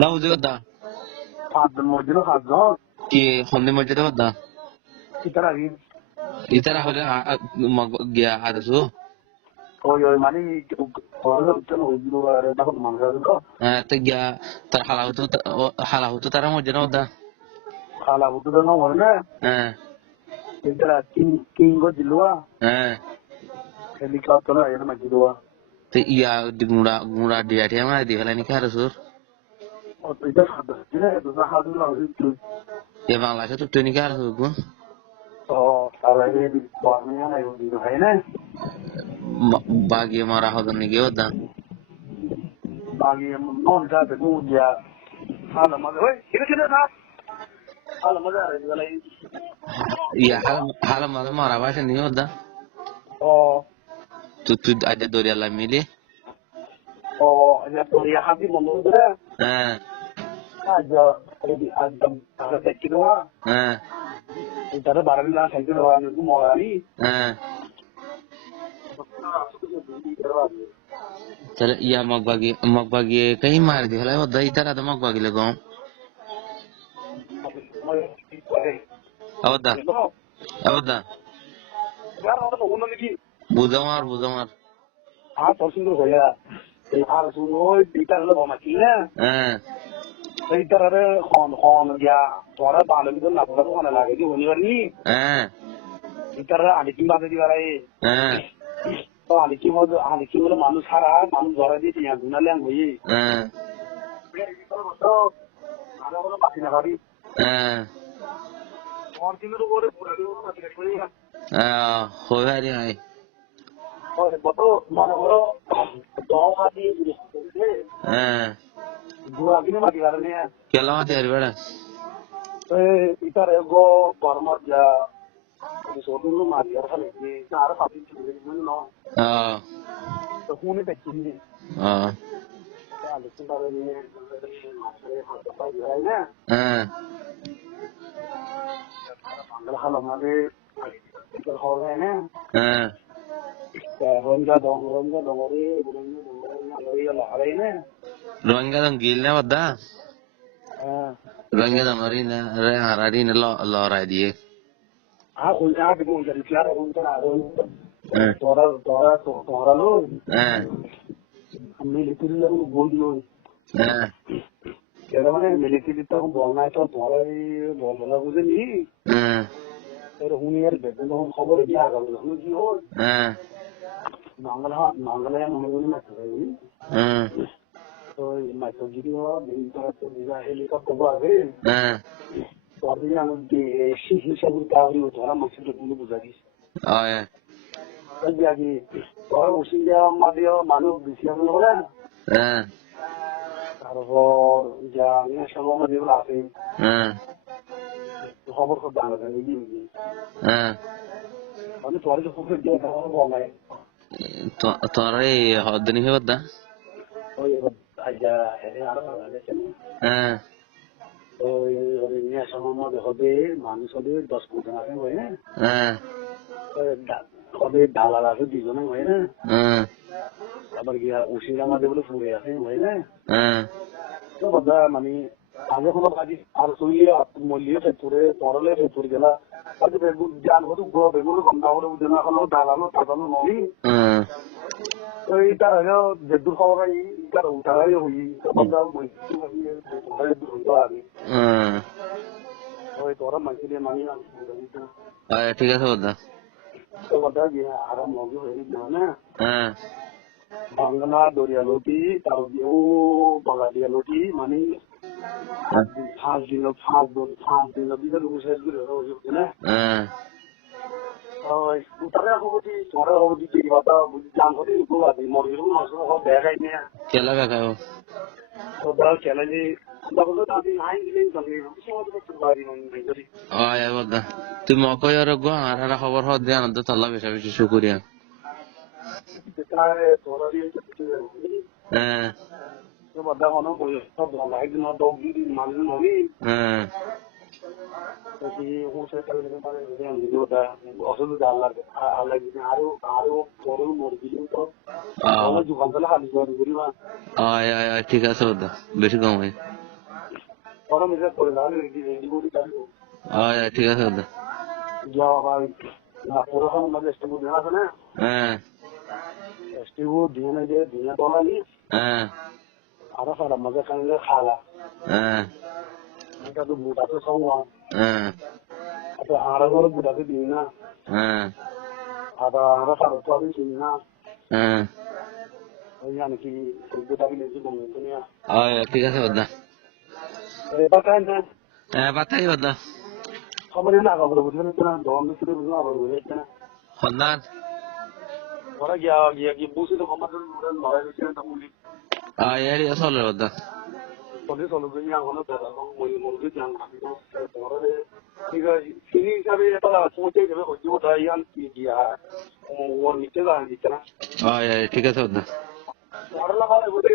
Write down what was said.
না বুঝে কথা 5 জন মসজিদ 5 জন কি সন্ধে মসজিদে কথা ইতার আগে ইতারা হলে গিয়া হারসু ওই মানে ওরা উঠতে হইলো আর তখন মানুষ তো তো গিয়া তার হালা হতো তারা মসজিদে কথা খালা বুঝতে না হয় না হ্যাঁ ইতারা কিং গো দিলুয়া হ্যাঁ হেলিকপ্টার এর মসজিদ ওয়া তো ইয়া গুড়া গুড়া ডিয়াটি আমার দি হলে নাকি হারসু ও এটা সাদা দিলে তো হাদু না হইতো এ বাংলাদেশে তো তুই নাকি হারসু গো তো তারা এই বানিয়া নাই ওই হয় না বাগিয়ে মারা হতো নাকি ওদা বাকি মন যাবে গুজিয়া হালা মজা ওই কিরে না হালা মজা রে গলাই ইয়া হালা মারা বাসে নি ওদা ও তুই আজ দরিয়া লা মিলি ও ya podría hacer un montón de হ্যাঁ aja ada tekino হ্যাঁ itara barangna saite wa ni morali হ্যাঁ चल या मगबागी कहीं मार दी हला वदा इधर आ मगबागी लगाओ अवदा अवदा बुझामार ah torsindo hoya ei ar suno itar lo makina eh itar are khon ya tora balam do na bolo khona lage di honi bani eh itar ani kimba di barai eh তো আমি কি বলে মানুষ সারা মানুষ ধরা দিয়ে টিয়া গুনালে আং হই তো আরো কোনো বাকি না ভাবি और दिन तो बोले पूरा दिन बात करी हो रही है और बतो मानो बोलो दो आदि दो आदि ने बाकी वाले ने क्या लावा तेरे बड़ा तो इधर एगो परमत जा सोडून मारी यार खाली ये चार पापी चुके नो तो होने तक की क्या लेकिन बारे में हाथ पाई है ना मंगल हाल हमारे इधर हो रहे हैं रोंगा डोंगरी ये ला रहे हैं रोंगा डोंगिल ना बद्दा रोंगा डोंगरी ना रे हरारी ना ला रहा दिए हाँ कोई यहाँ पे कोई जल्दी आ रहा है तोरा लो मिलिट्री लोग बोल दियो क्या मैंने मिलिट्री तक बोलना है तो तोरा ही बोलना मुझे नहीं फिर हूँ यार बेटे को खबर दिया कर लो मुझे हो मंगल है मंगल में तो मैं तो गिरी हो दिन तरह तो दिया हेलीकॉप्टर को आगे तो अभी ना मुझे शीशी सब कावरी हो थोड़ा मस्जिद तो तुमने बुझा दी तब जाके और उसी का माध्यम मानो विषय में होगा তারপর যা আমি সময় দিয়ে আছে খবর খুব ভালো লাগে মানে তোর যে খবর দিয়ে খবর বলাই তোর এই হদনি হদা ওই আজা এর আর আলোচনা ওই ওই নিয়ে সময় হবে মানুষ হবে 10-15 আছে হয় না হবে ডালার আছে দুজনে হয় না আবার গিয়া উশিরা মাঝে বলে ফুলে আছে হয় না তো বাদা মানে আগে কোনো কাজে আর শুইলে মলিয়ে ফেতুরে তরলে ফেতুর গেলা আজ বেগু জান হতো গো বেগুলো গন্ডা হলো উদনা হলো ডালালো তাতানো নলি তো এটা হলো যে দূর খবর এই কার উঠাই হই বাদা মই হয় দূর তো আগে ওই তোরা মাইলে মানি না ঠিক আছে বাদা তো বাদা গিয়া আরাম হবে হই না বাংলা দরিয়া লটি তারপরেও বাঙালিয়া লটি মানে 5 দিন ভিতরে উঠে গেছে না ওই উতারা হবি তোরা হবি কি কথা জান হতে তো আদি মরিরু নসো হবে দেখাই না কেলা কাকাও তো বড় চ্যালেঞ্জ বাবু তো আদি নাই দিলেন তবে সমাজ করতে পারি না ভিতরে আয় বাদা তুই মকয় আর গো আর খবর হদ দে আনন্দ আল্লাহ বেশি বেশি শুকরিয়া তোরা দিয়ে তো বাদা হনো কই সব লাইট না দগ দি মানুষ নবি তো কি হোসে তাহলে মানে ভিডিওটা অসুবিধা আল্লাহ আরো পরে মরবিল তো আমরা দোকান থেকে হালি করে দিবা আয় ঠিক আছে বাদা বেশি কম হয় তখন এটা করে দাও রেডি করে যাবো ঠিক আছে দাদা যাও আবার না পুরোখন মাঝে স্টেবু দেওয়া আছে না স্টেবু দিয়ে না যে দিয়ে তোলা নি আরো সারা মাঝে খানে খালা এটা তো বুটাতে সঙ্গা আচ্ছা আরো করে বুটাতে দিই না আরো সারা তো আমি চিনি না ওই জানি কি বুটাকে নিয়ে বলবো তুমি ঠিক আছে দাদা এবার কাজ না বাতাই দাদা খবর না খবর বুঝতে না দম দিতে বুঝতে আবার বুঝতে না হন্দান ওরা গিয়া গিয়া কি বুঝতে তো খবর লড়াই হচ্ছে না বলি এরি আসলে দাদা পরে চলো যে এখন তো মই মনে জান পরে ঠিক আছে সেই হিসাবে এটা পৌঁছে যাবে হচ্ছে ওটা ইয়ান কি গিয়া ওর নিচে যান দিচ্ছে না ঠিক আছে দাদা আর লাগা বলে